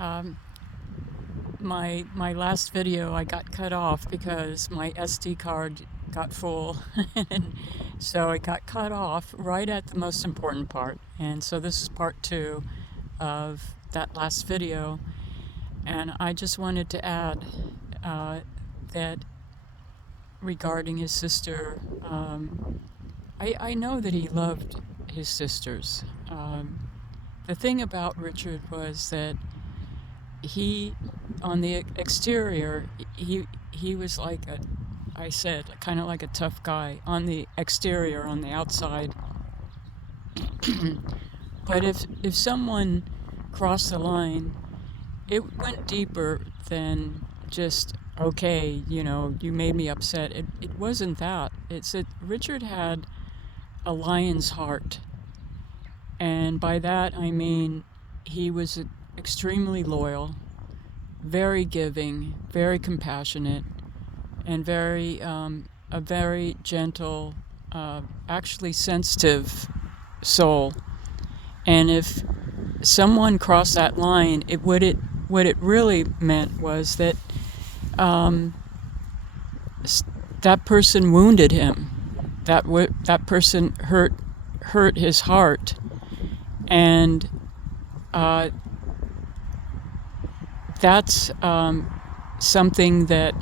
Um, my last video I got cut off because my SD card got full, and so it got cut off right at the most important part. And so this is part two of that last video, and I just wanted to add that regarding his sister, I know that he loved his sisters. The thing about Richard was that he, on the exterior, he was like I said, kind of like a tough guy on the exterior, on the outside. But if someone crossed the line, it went deeper than just, okay, you made me upset. It wasn't that. It's that Richard had a lion's heart. And by that I mean he was extremely loyal, very giving, very compassionate, and a very gentle, actually sensitive soul. And if someone crossed that line, what it really meant was that that person wounded him. That person hurt his heart, and that's something that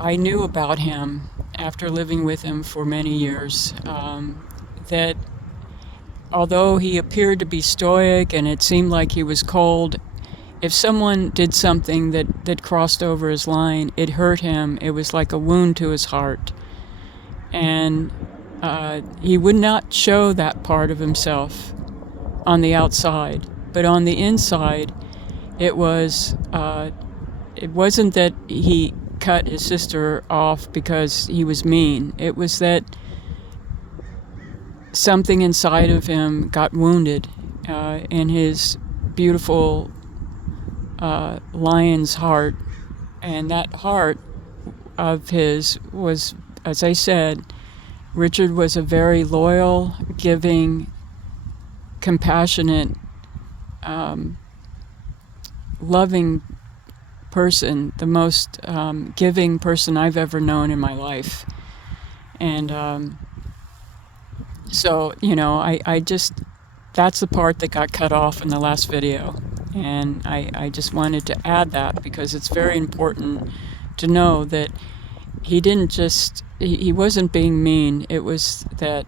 I knew about him after living with him for many years. That although he appeared to be stoic and it seemed like he was cold, if someone did something that crossed over his line, it hurt him. It was like a wound to his heart. And he would not show that part of himself on the outside. But on the inside, it wasn't that he cut his sister off because he was mean. It was that something inside of him got wounded in his beautiful lion's heart. And that heart of his was, as I said, Richard was a very loyal, giving, compassionate, loving person, the most giving person I've ever known in my life. And so, I just, that's the part that got cut off in the last video. And I just wanted to add that because it's very important to know that he didn't just, he wasn't being mean. It was that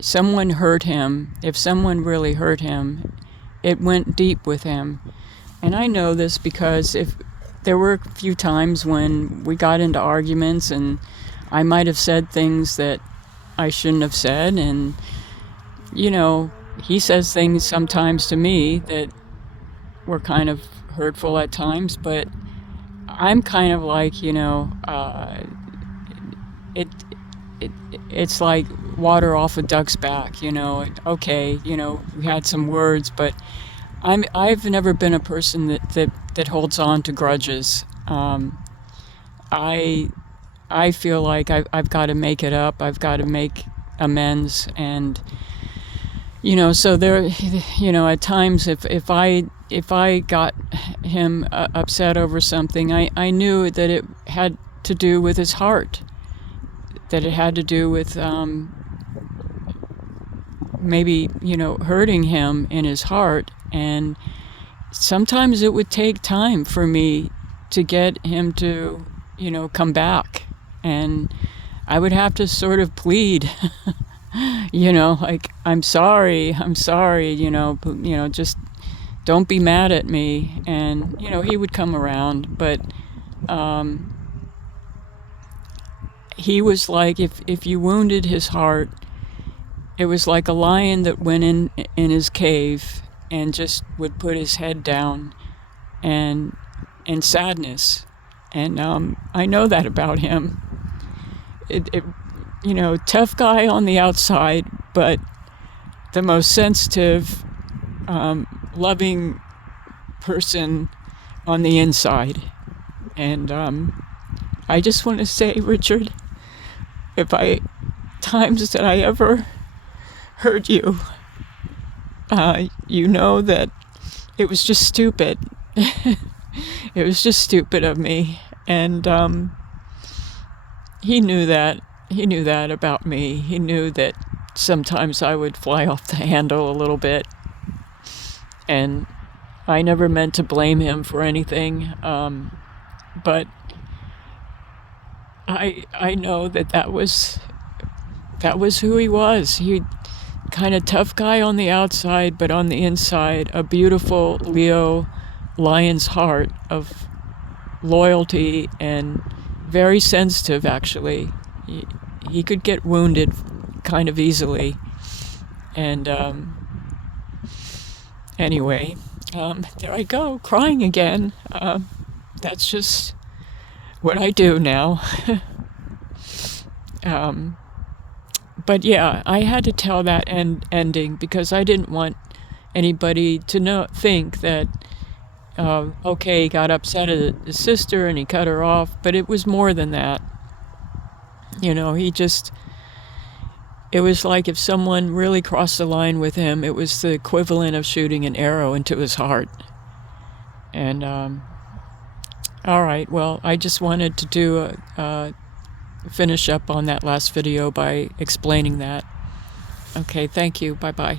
someone hurt him. If someone really hurt him, it went deep with him. And I know this because if there were a few times when we got into arguments and I might have said things that I shouldn't have said, and he says things sometimes to me that were kind of hurtful at times, but I'm kind of like, it's like water off a duck's back, okay, we had some words, but I've never been a person that holds on to grudges. I feel like I've got to make it up. I've got to make amends. And, so there, at times if I got him upset over something, I knew that it had to do with his heart, that it had to do with maybe, hurting him in his heart. And sometimes it would take time for me to get him to, come back. And I would have to sort of plead, like, I'm sorry, just don't be mad at me. And, he would come around. But he was like, if you wounded his heart, it was like a lion that went in his cave and just would put his head down and in sadness. And I know that about him. Tough guy on the outside, but the most sensitive, loving person on the inside. And I just want to say, Richard, times that I ever hurt you, you know that it was just stupid. It was just stupid of me. And he knew that. He knew that about me. He knew that sometimes I would fly off the handle a little bit. And I never meant to blame him for anything. But I know that was who he was. He kind of tough guy on the outside, but on the inside, a beautiful Leo lion's heart of loyalty and very sensitive, actually. He could get wounded kind of easily. And anyway, there I go, crying again. That's just what I do now. But yeah, I had to tell that ending because I didn't want anybody to think that okay, he got upset at his sister and he cut her off, but it was more than that. You know, it was like if someone really crossed the line with him, it was the equivalent of shooting an arrow into his heart. And all right, well, I just wanted to do finish up on that last video by explaining that. Okay, thank you. Bye-bye.